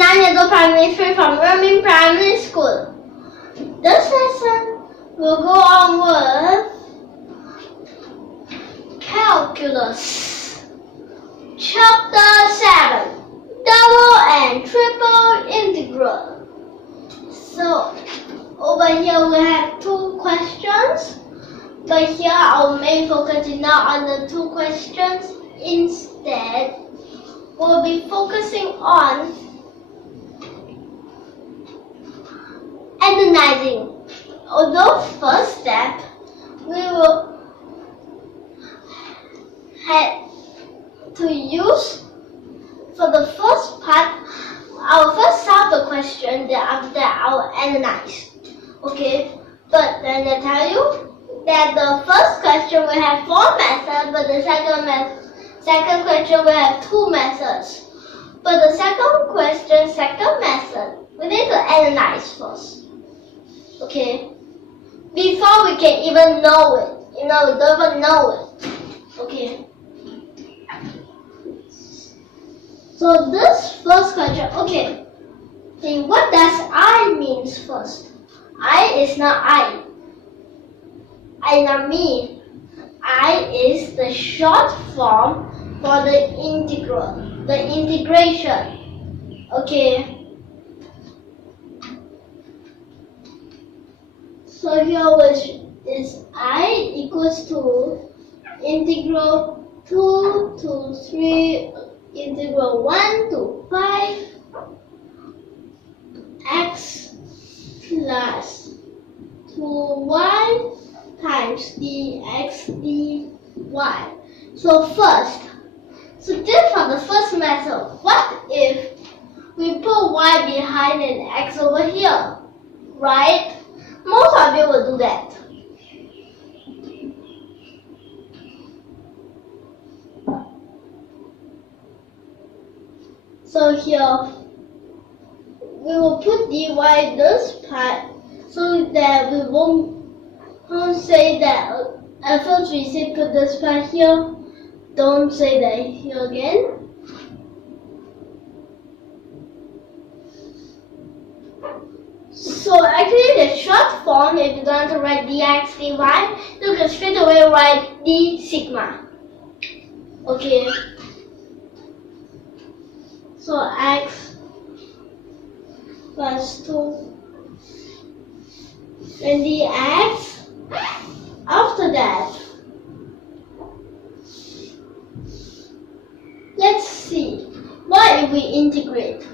9 years old primary school from YUMIN Primary School. This lesson will go on with calculus. Chapter 7, double and triple integral. So over here we have 2 questions, but here our main focus is not on the 2 questions. Instead, we'll be focusing on analyzing. Although first step, we will have to use for the first part, I will first solve the question, then after that I will analyze. Okay, but then I tell you that the first question will have 4 methods, but the second question will have 2 methods. But the second question, second method, we need to analyze first. Okay, before we can even know it. We don't even know it. Okay. So this first question, okay. See, what does I means first? I is not I. I not me. I is the short form for the integral, the integration. Okay. So here which is I equals to integral 2 to 3, integral 1 to 5, x plus 2y times dx dy. So first, so this for the first method, what if we put y behind and x over here, right? Most of you will do that. So here, we will put dy this part so that we won't say that at first we say put this part here, don't say that here again. So actually the short form, if you don't want to write dx dy, you can straight away write d sigma. Okay. So x plus 2 and dx. After that, let's see, what if we integrate?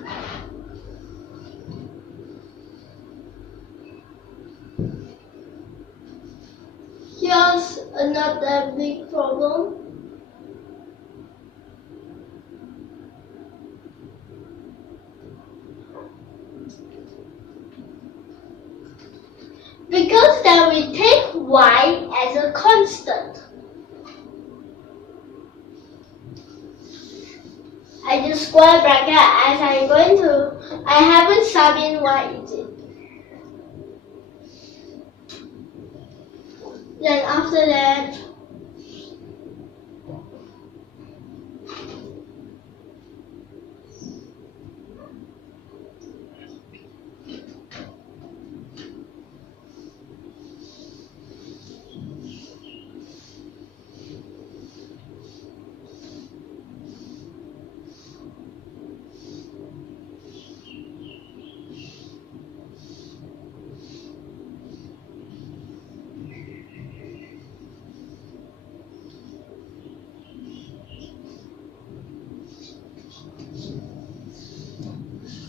Here's another big problem. Because then we take y as a constant. I just square bracket as I'm going to, I haven't subbed in what is it. Then after that,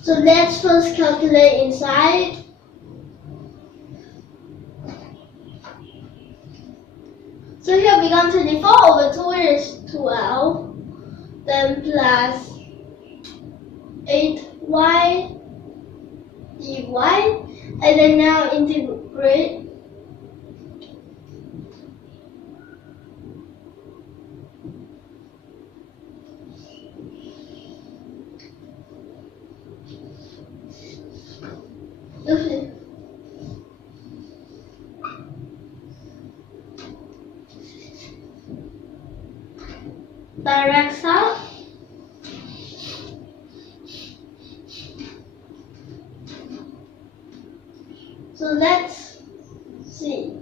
so let's first calculate inside. So here we got 24 over 2 is 12, then plus 8y dy, and then now integrate. Okay. Direct out. So let's see.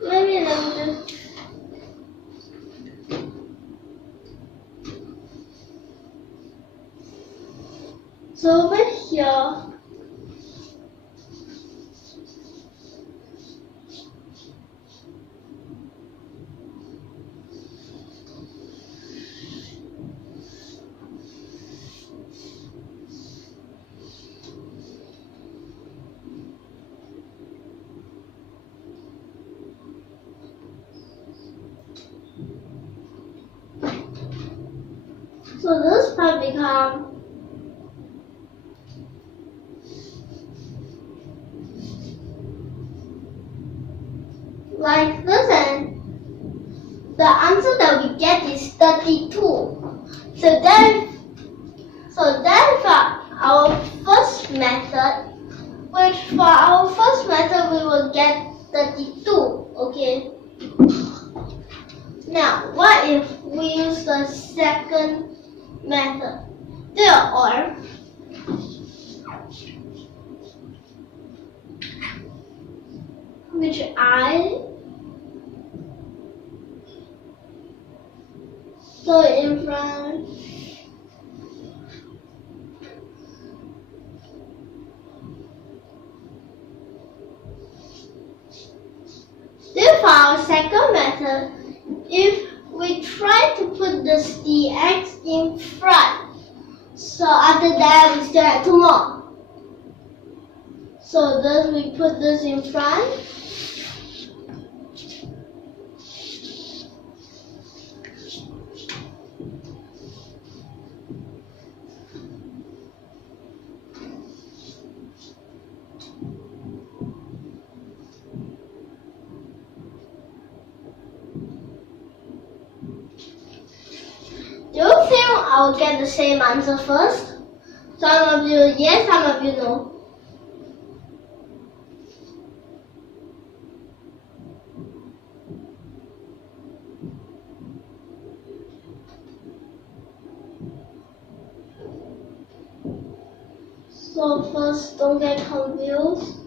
Maybe let me just. So over here. So this part becomes like this, and the answer that we get is 32. So then for our first method, we will get 32. Okay. Now, what if we use the second method? Or which I saw in front. Therefore, our second method, if we try to put this dx in front, so after that we still have two more. So thus we put this in front. Do you think I will get the same answer first? Some of you yes, some of you no. So first, don't get confused.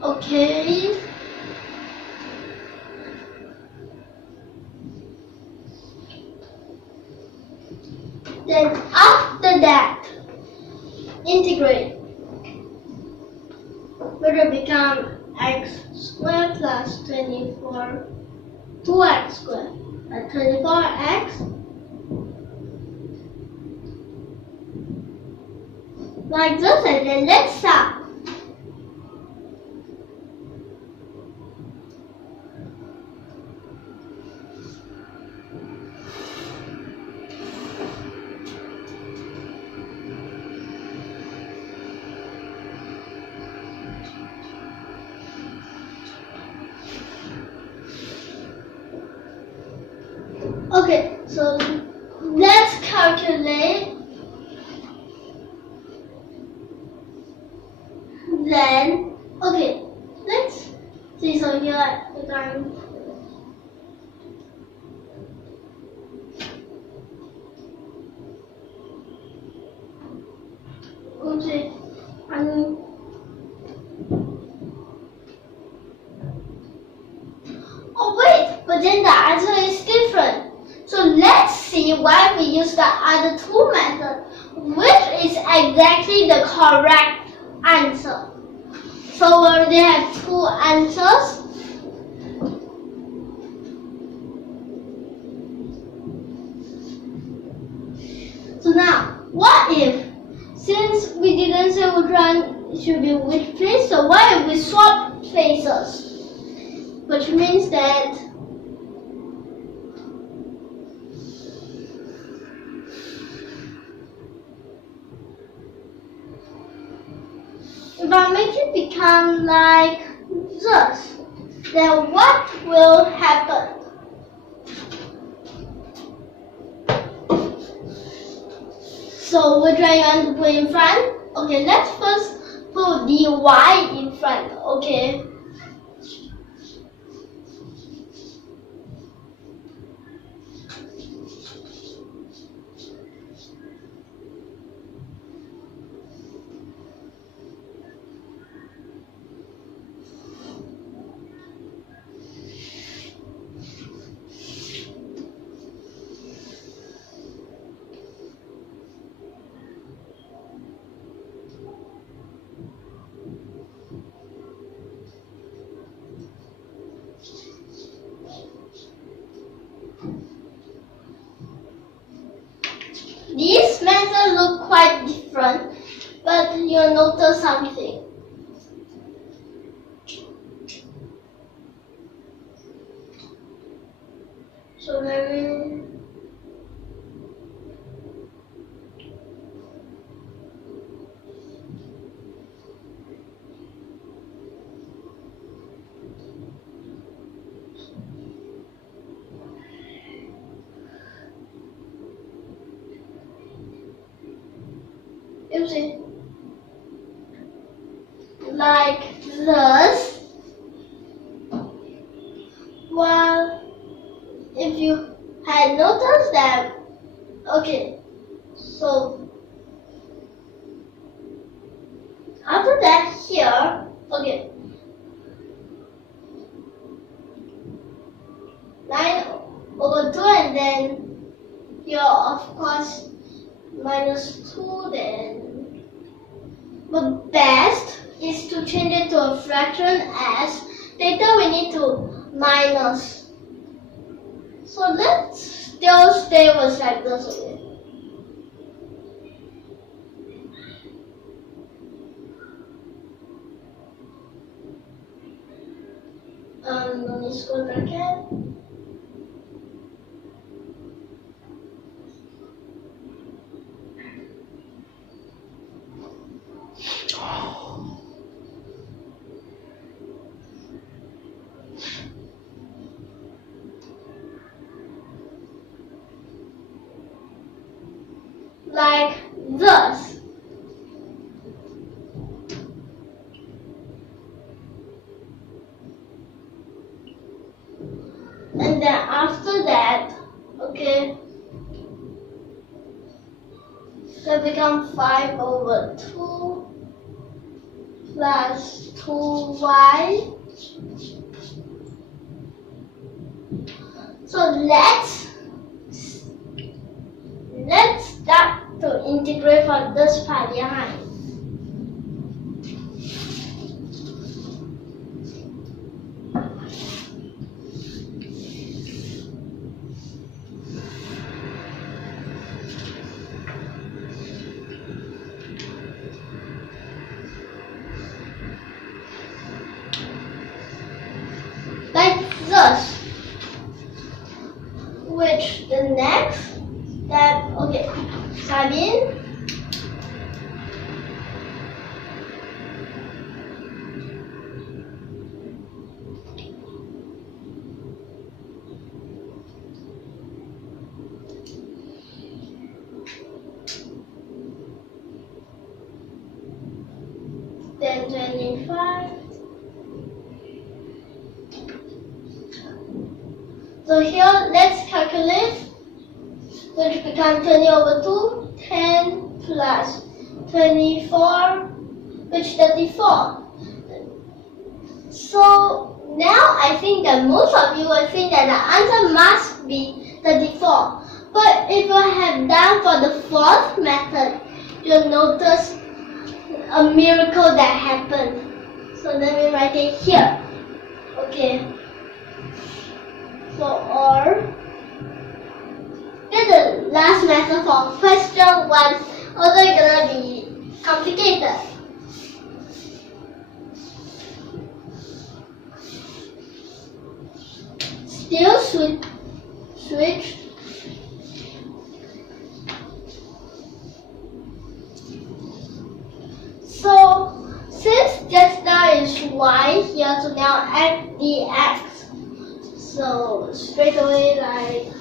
Okay. Then after that, integrate. It will become x squared plus 24, 2x squared, 24x. Like this, and then let's start. Okay, so let's calculate. Then, okay, let's see. So here we can. Okay, oh wait, but then the answer is different. So let's see why we use the other two methods, which is exactly the correct answer. So we already have two answers. So now, what if, since we didn't say which one should be which place, so what if we swap places? Which means that if I make it become like this, then what will happen? So which one you want to put in front? Okay, let's first put the y in front, okay? These methods look quite different, but you'll notice something. So maybe you see, like this. Well, if you had noticed that, okay, so after that here, okay, 9/2, and then here of course -2 then. But best is to change it to a fraction, as later we need to minus. So let's still stay with like this, okay? No need square bracket. Like this. And then after that, okay, so become 5/2 plus 2y. So let's start to integrate from this part behind. Like this. Which the next step, okay, Sabine. Then 25. So here, let's calculate, which becomes 20/2, 10 plus 24, which is 34. So now I think that most of you will think that the answer must be 34. But if you have done for the fourth method, you'll notice a miracle that happened. So let me write it here. Okay. So, or this is the last method for question 1, although it's gonna be complicated. Still switch. So, since y here, so now add the x. So straight away, like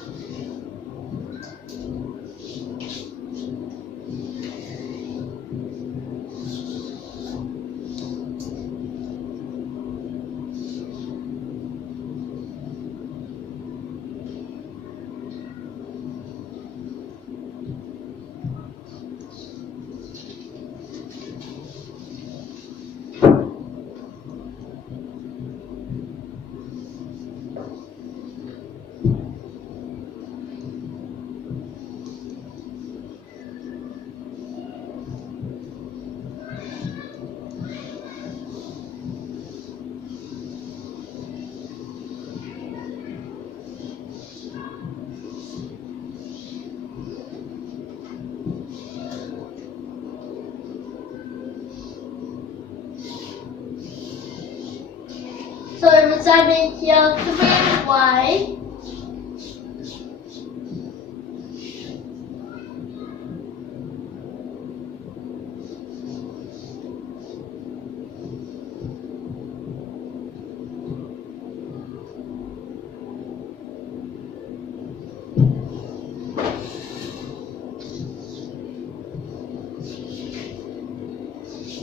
so we're typing here 3y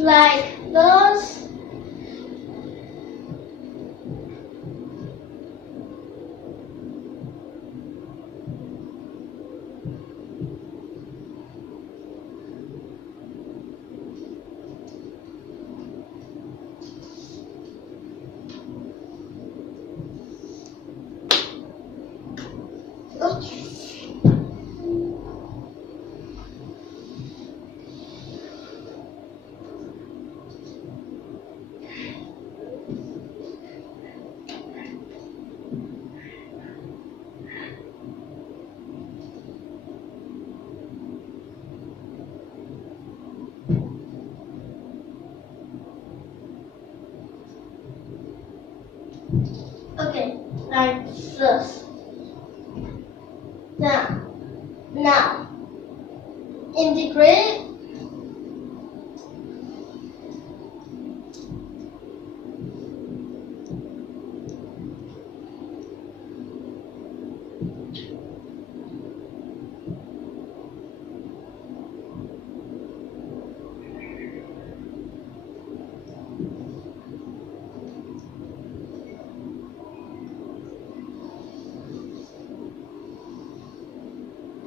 like this. Okay, like this. Now, integrate.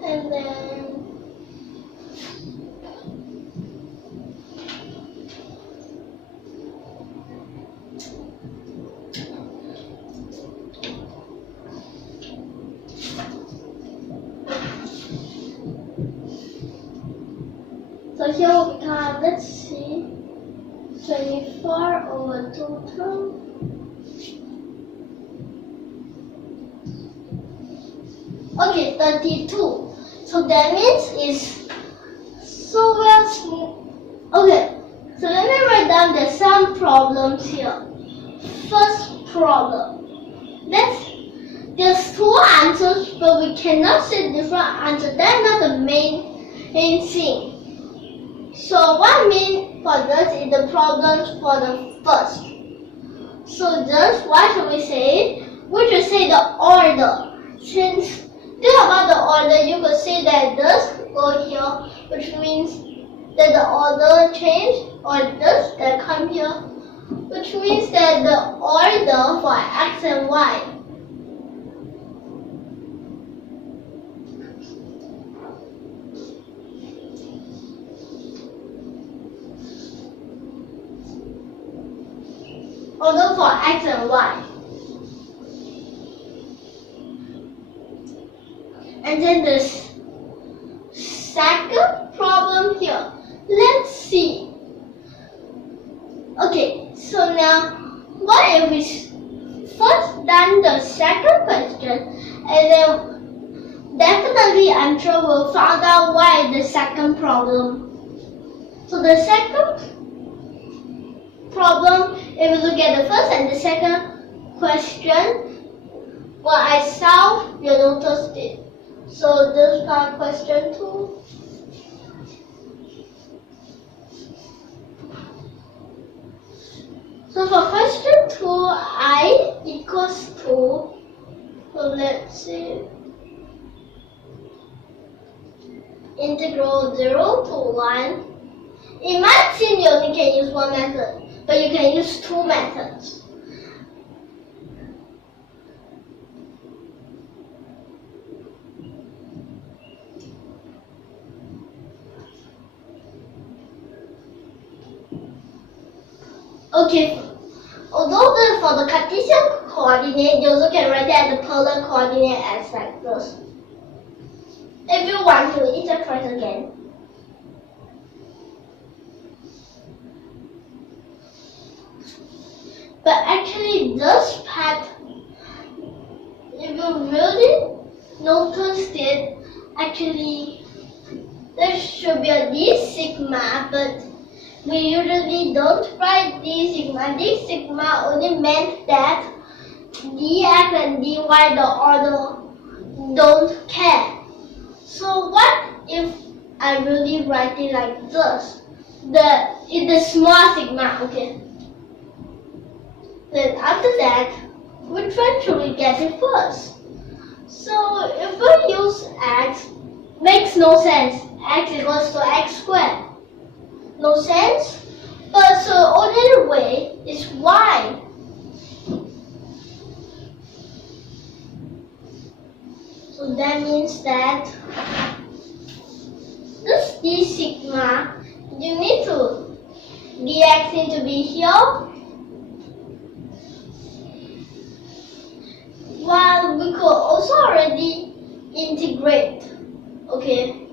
And then so here will become, let's see, 24 over total. Okay, 32. So that means it's so well. Okay, so let me write down the some problems here. First problem. There's two answers, but we cannot say different answers. That's not the main thing. So what I mean for this is the problems for the first. So just what should we say? We should say the order. Since think about the order, you could say that this go here, which means that the order changed, or this that come here, which means that the order for x and y. Order for x and y. And then the second problem here. Let's see. Okay, so now what if we first done the second question, and then definitely I'm sure we'll find out why the second problem. So the second problem, if we look at the first and the second question, what I solved, you noticed it. So this is our question 2. So for question 2, I equals to, so let's see, integral 0 to 1. It might seem you only can use one method, but you can use two methods. Okay, although for the Cartesian coordinate, you also can write it as the polar coordinate as like this. If you want to, it's a choice again. But actually this part, if you really noticed it, actually there should be a d sigma, but we usually don't write d sigma. D sigma only meant that dx and dy, the order, don't care. So what if I really write it like this? The small sigma, okay? Then after that, which one should we get it first? So if we use x, makes no sense. X equals to x squared. No sense? But so the only way is y. So that means that this d sigma, you need to dx need to be here. While we could also already integrate, okay?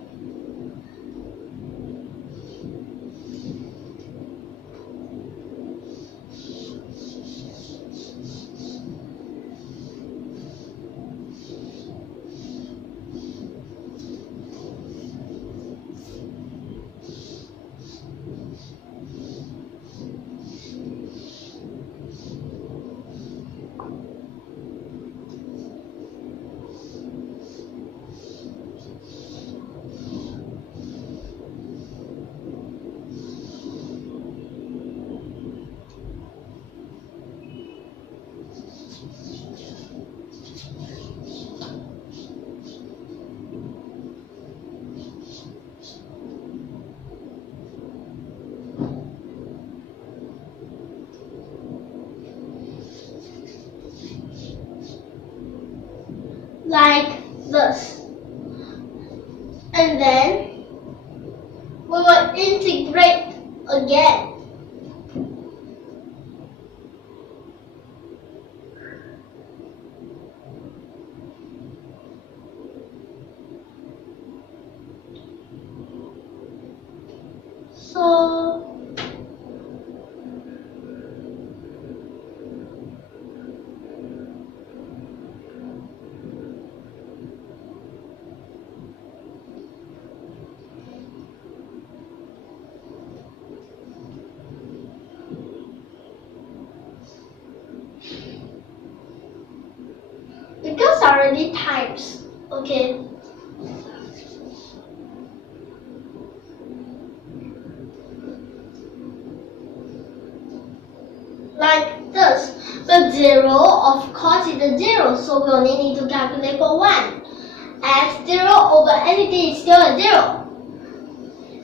Like this. And then we will integrate again. So because already times, okay? Like this, but 0 of course is a 0, so we only need to calculate for 1. As 0 over anything is still a 0.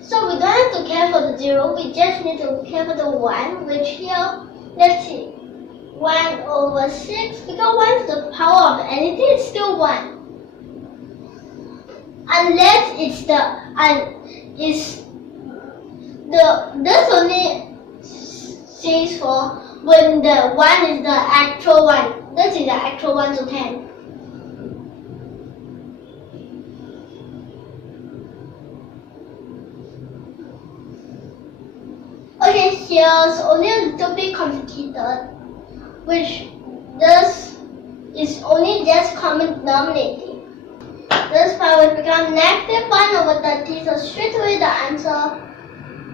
So we don't have to care for the 0, we just need to care for the 1, which here, let's see. 1 over 6, because 1 to the power of anything is still 1. Unless it's this only says for when the 1 is the actual 1. This is the actual 1 to 10. Okay, here's only a little bit complicated, which this is only just common denominating. This part will become negative 1 over 30, so straight away the answer,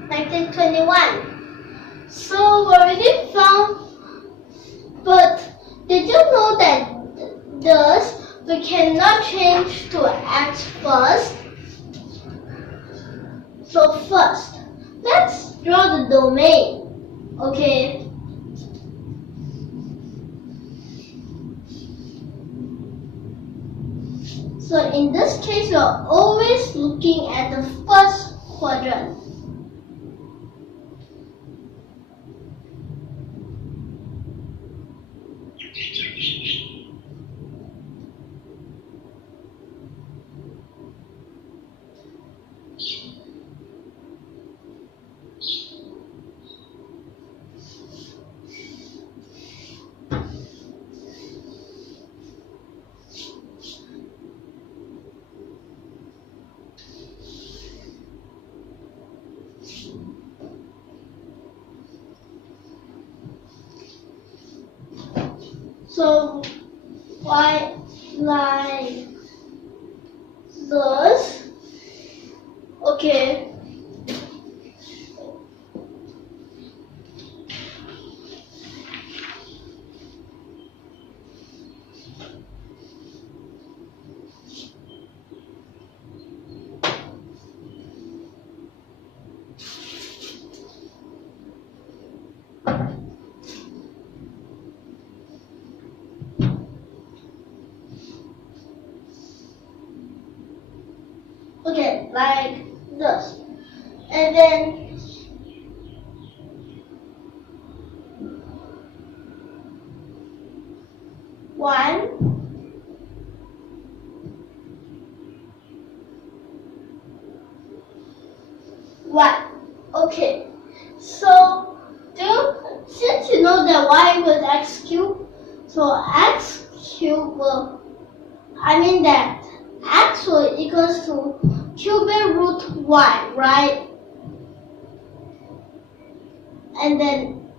negative 21. So we already found, but did you know that this, we cannot change to x first? So first, let's draw the domain, okay? So in this case, you're always looking at the first quadrant. So why like this? Okay. Okay, like this. And then one, okay. So since you know that y equals x cubed, so x cubed will, that x will equals to cubic root y, right? And then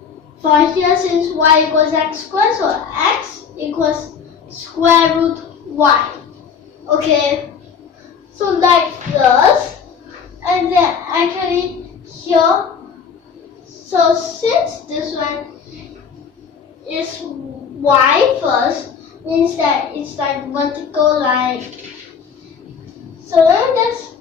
for here, since y equals x squared, so x equals square root y. Okay, so like this. And then actually here, so since this one is y first, means that it's like vertical, like, so let me just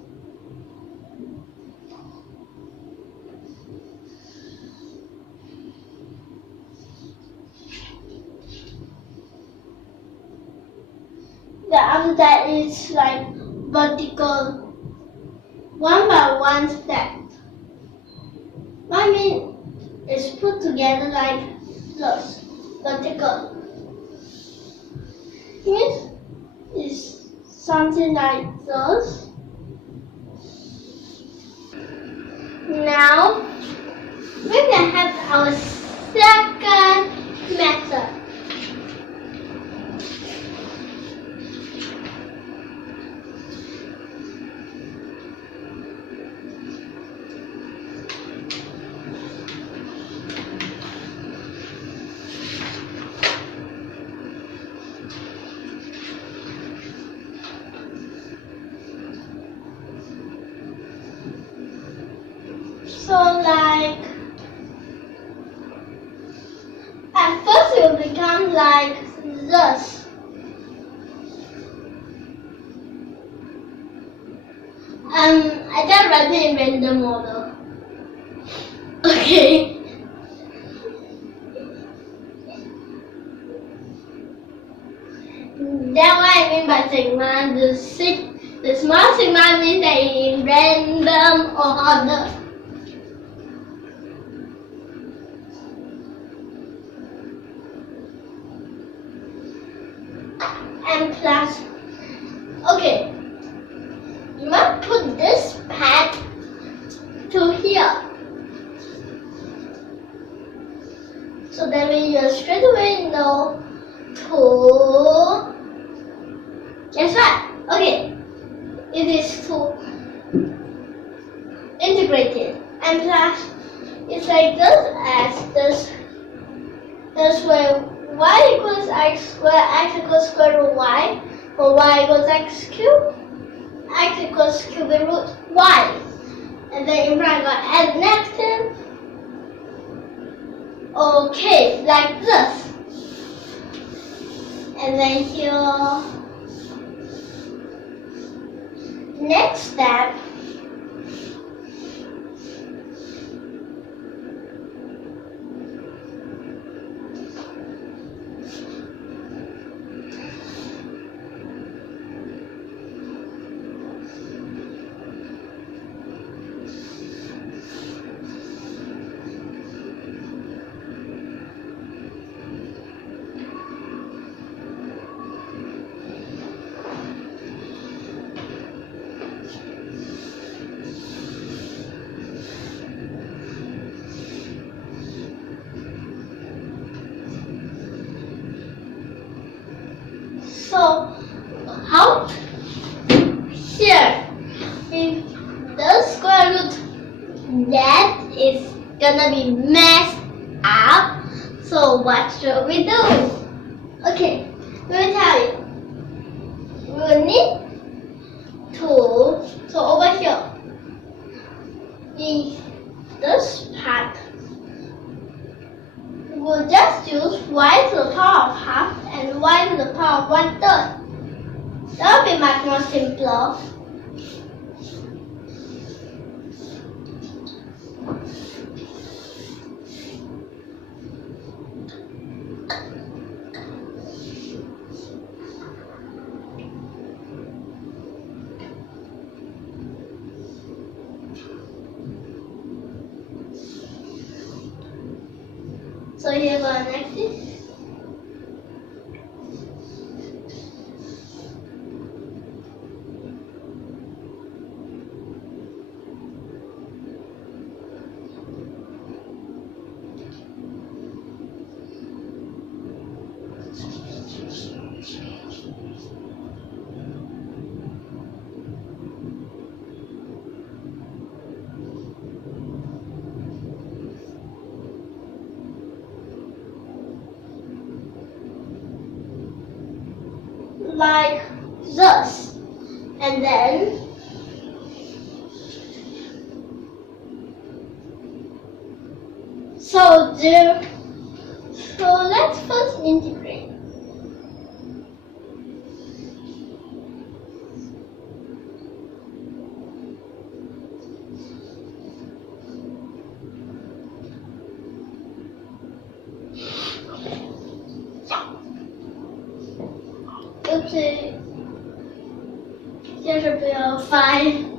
after that it's like vertical, one by one stacked. I mean, it's put together like this, vertical. Means it's something like this. Now we're gonna have our second method. So like, at first it will become like this. I just write it in random order. Okay. That's what I mean by sigma. The small sigma means that in random order. And plus, okay, you must put this pad to here, so that way you straight away know to, guess what? Okay, it is to integrate it, and plus it's like this as this way. Y equals x squared, x equals square root y, or y equals x cubed, x equals cubic root y. And then in front I got add negative. Okay, like this. And then here, next step, that is gonna be messed up. So what should we do? Okay, let me tell you. We will need to, so over here, in this part, we'll just use y to the power of half and y to the power of 1/3. That will be much more simpler. So here go next is. Like this, and then so let's first integrate. Oopsie， 就是不要翻。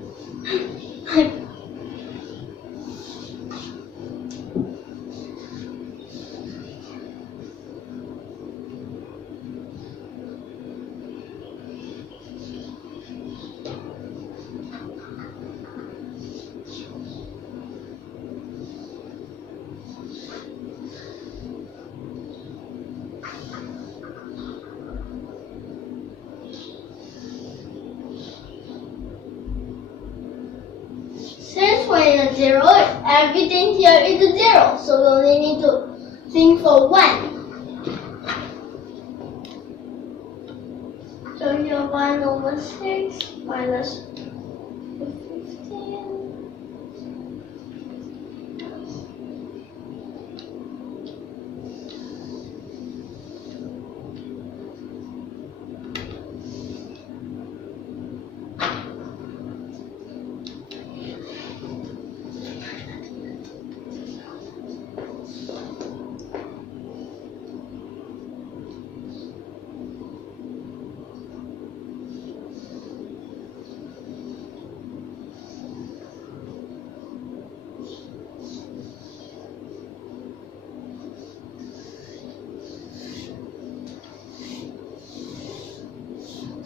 Since we're in a 0, everything here is a 0, so we only need to think for 1. So here 1 over 6 minus 15.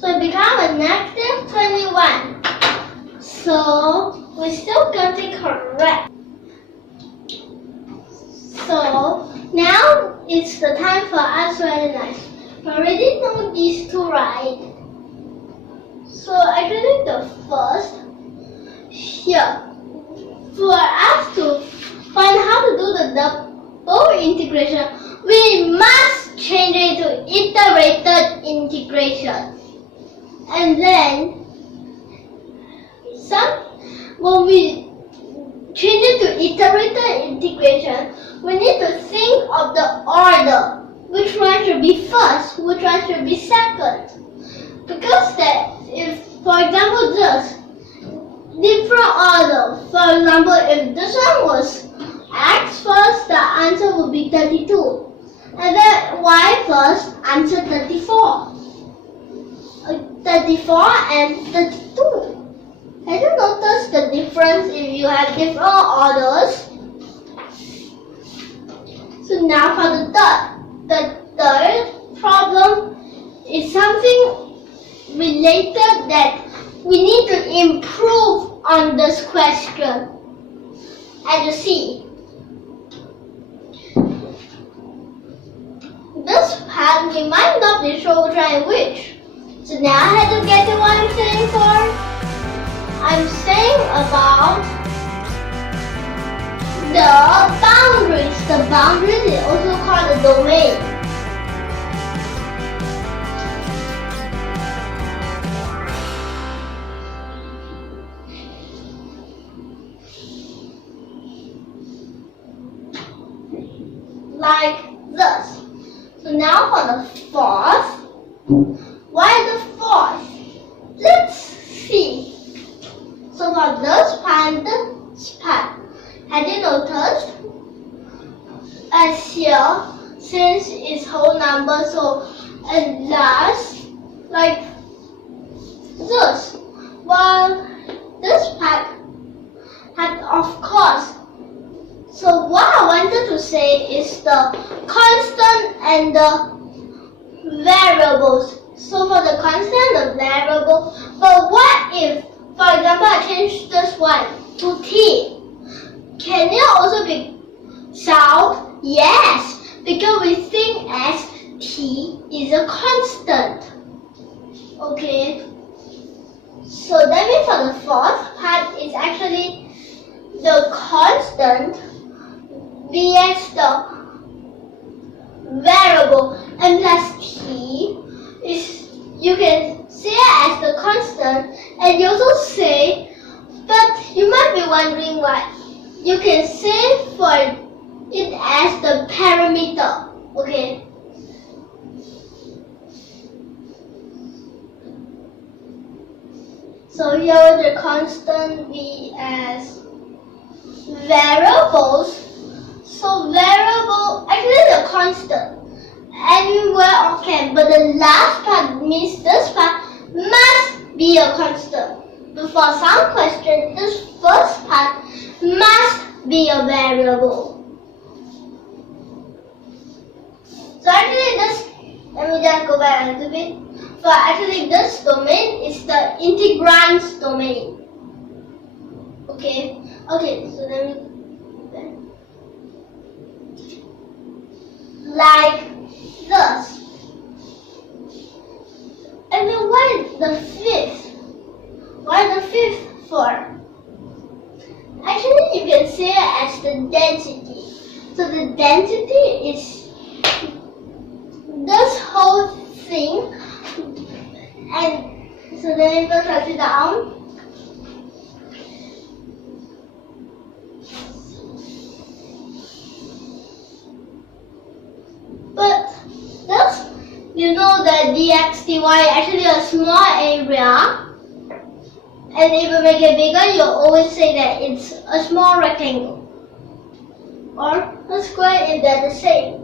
So it becomes a negative 21. So we still got it correct. So now it's the time for us to analyze. We already know these two, right? So actually the first here, for us to find how to do the double integration, we must change it to iterated integration. And then when we change it to iterated integration, we need to think of the order. Which one should be first? Which one should be second? Because that, if for example this different order. For example, if this one was x first, the answer would be 32. And then y first, answer 34. 34 and 32. Have you noticed the difference if you have different orders? So now for the third problem is something related that we need to improve on this question. As you see, this part we might not be sure which one is which. So now I have to get to what I'm saying for. I'm saying about the boundaries. The boundaries is also called the domain. Like this. So now for the fourth. Why the fourth? Let's see. So for this part, have you noticed? As here, since it's whole number, so it lasts like this. While this part had, of course. So what I wanted to say is the constant and the variables. So for the constant and the variable, but what if, for example, I change this one to t? Can it also be solved? Yes, because we think as t is a constant. Okay. So that means for the fourth part, it's actually the constant vs the variable, and plus t is, you can say it as the constant, and you also say, but you might be wondering why. You can say for it as the parameter, okay? So here the constant be as variables. So variable, actually the constant, anywhere okay, but the last part means this part must be a constant. But for some question, this first part must be a variable. So actually this, let me just go back a little bit. So actually this domain is the integrand's domain. Okay, so let me, like this. And then why the fifth? Why the fifth for? Actually, you can say it as the density. So the density is this whole thing. And so then you first write it down. But this, you know that dx dy actually a small area. And if you make it bigger, you always say that it's a small rectangle. Or a square if they're the same.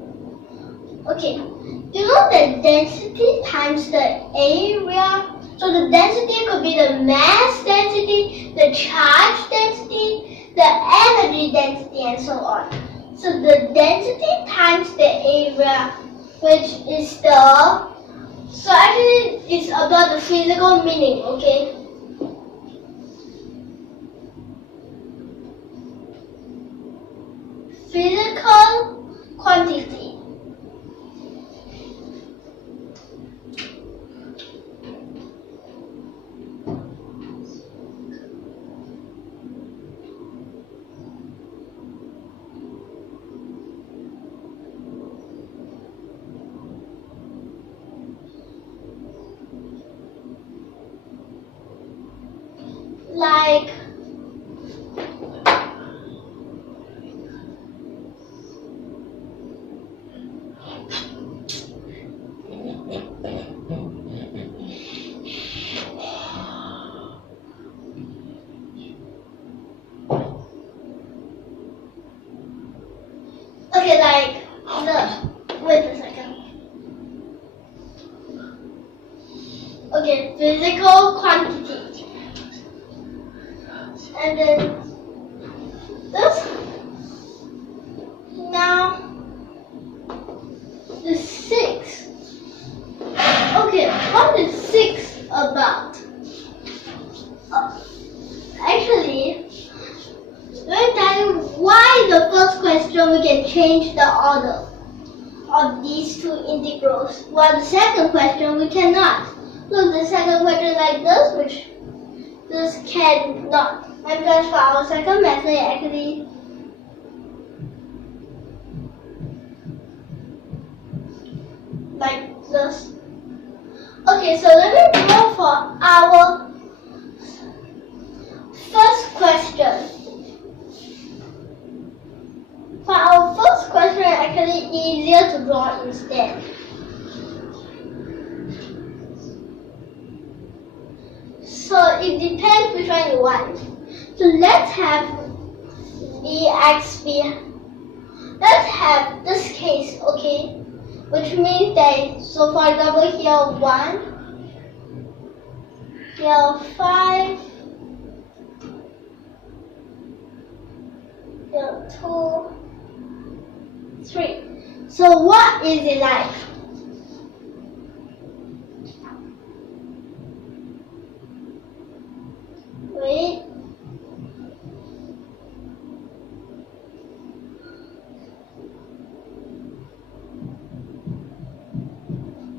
Okay, you know that density times the area. So the density could be the mass density, the charge density, the energy density, and so on. So the density times the area, which is the, so actually it's about the physical meaning, okay? Physical quantity. Like okay, like the, wait a second. Okay, physical quantity. And then this. Now the 6. Okay, what is 6 about? Actually, let me tell you why the first question we can change the order of these two integrals, while the second question we cannot. Look, the second question like this, which this cannot. And because for our second method, actually like this. Okay, so let me go for our first question. For our first question, it's actually easier to draw instead. So it depends which one you want. So let's have EXP. Let's have this case, okay? Which means that, so for example, here 1, here 5, here 2, 3. So what is it like? Wait.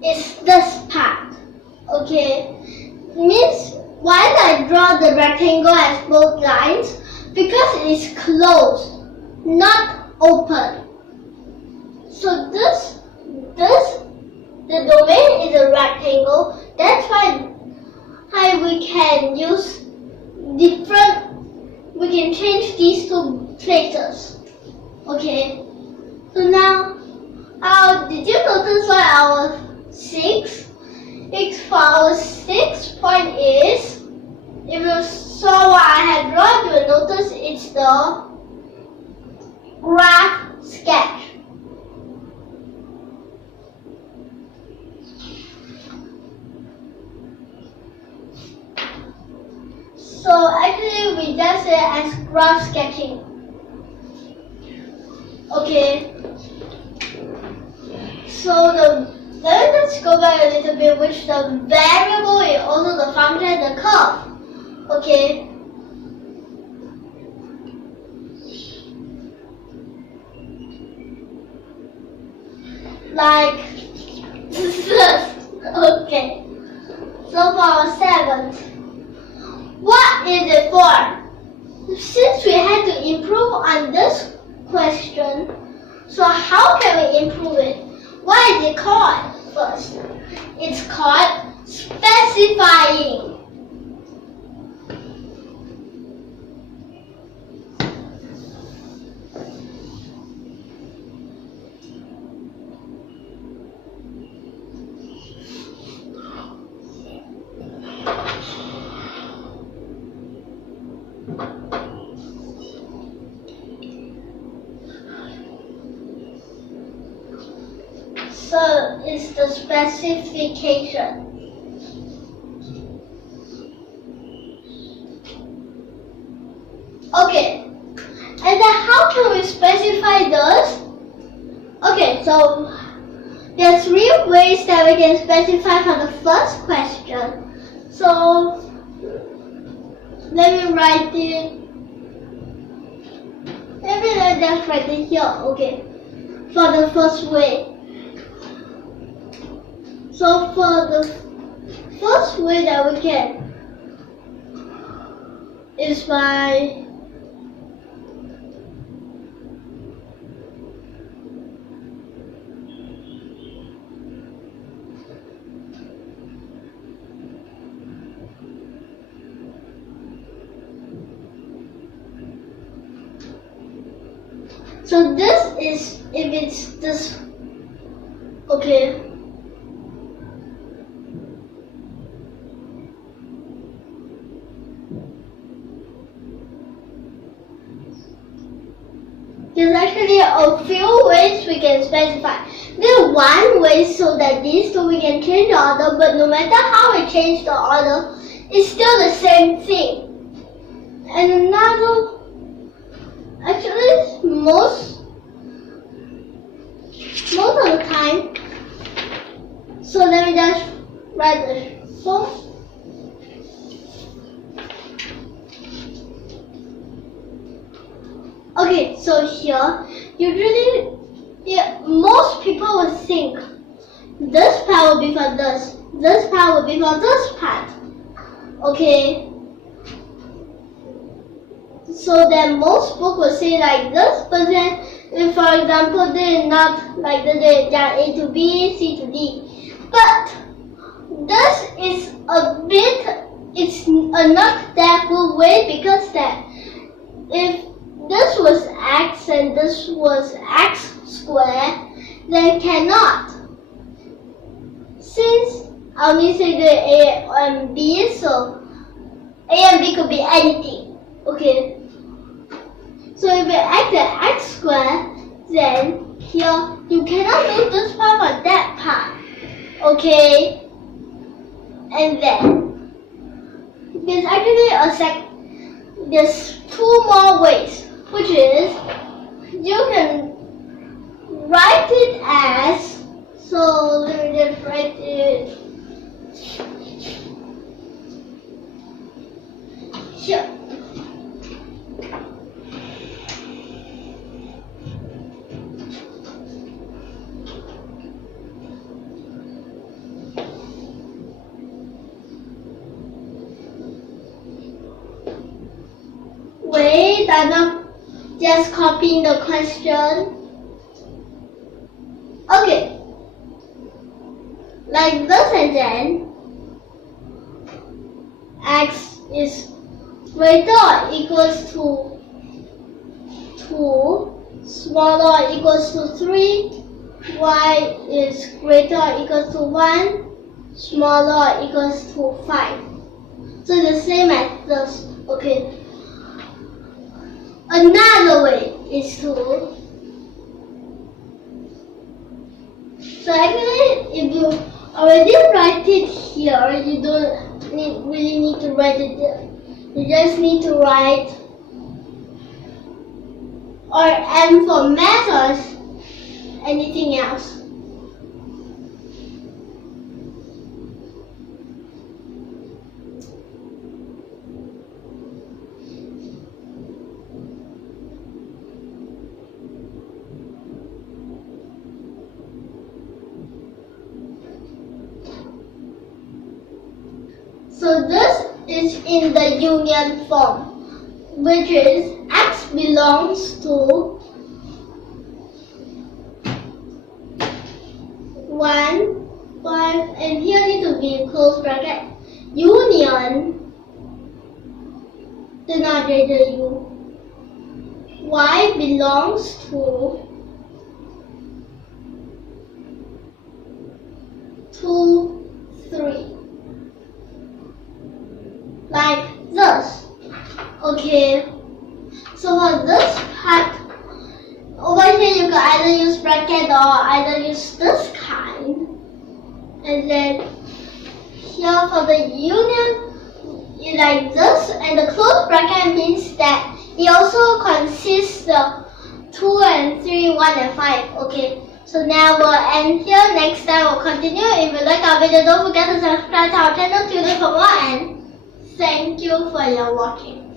It's this part, okay? Means why did I draw the rectangle as both lines? Because it is closed, not open. So the domain is a rectangle. That's why we can use we can change these two places. Okay. So now, did you notice what our 6 for our 6th point is? If you saw what I had drawn, you will notice it's the graph sketch. So actually we just say it as graph sketching. Okay. So let me just go back a little bit, which the variable is also the function, the curve. Okay. Like this. Okay. So for our 7th, what is it for? Since we had to improve on this question, so how can we improve it? What is it called first? It's called specifying. So it's the specification. Okay, and then how can we specify this? Okay, so there are 3 ways that we can specify for the first question. So let me write it. Maybe let me just write it here. Okay, for the first way. So for the first way that we can is by so this is if it's this, okay. There's actually a few ways we can specify. There's one way so that these two we can change the order, but no matter how we change the order, it's still the same thing. And another, actually most of the time, so let me just write the form. Okay, so here, usually, most people would think this part will be for this part will be for this part. Okay. So then most books will say like this, but then If, for example, they're not like they are A to B, C to D. But this is it's not that good way, because that if this was x and this was x squared, then cannot. Since I only say the A and B, so A and B could be anything. Okay. So if we x and x squared, then here you cannot do this part or that part. Okay. And then there's two more ways, which is you can write it as, so let me just write it here. Wait, I'm not just copying the question. Okay. Like this, and then x is greater or equals to 2, smaller or equals to 3, y is greater or equals to 1, smaller or equals to 5. So the same as this. Okay. Another way is to, so actually if you already write it here, you don't really need to write it there. You just need to write or M for math or anything else. So this is in the union form, which is x belongs to 1, 5, and here need to be close bracket, union, denominator u, y belongs to 2, 3. Like this. Okay. So for this part, over here you can either use bracket or either use this kind. And then here for the union, you like this, and the closed bracket means that it also consists of 2 and 3, 1 and 5. Okay. So now we'll end here. Next time we'll continue. If you like our video, don't forget to subscribe to our channel. Tune in for more, and thank you for your watching.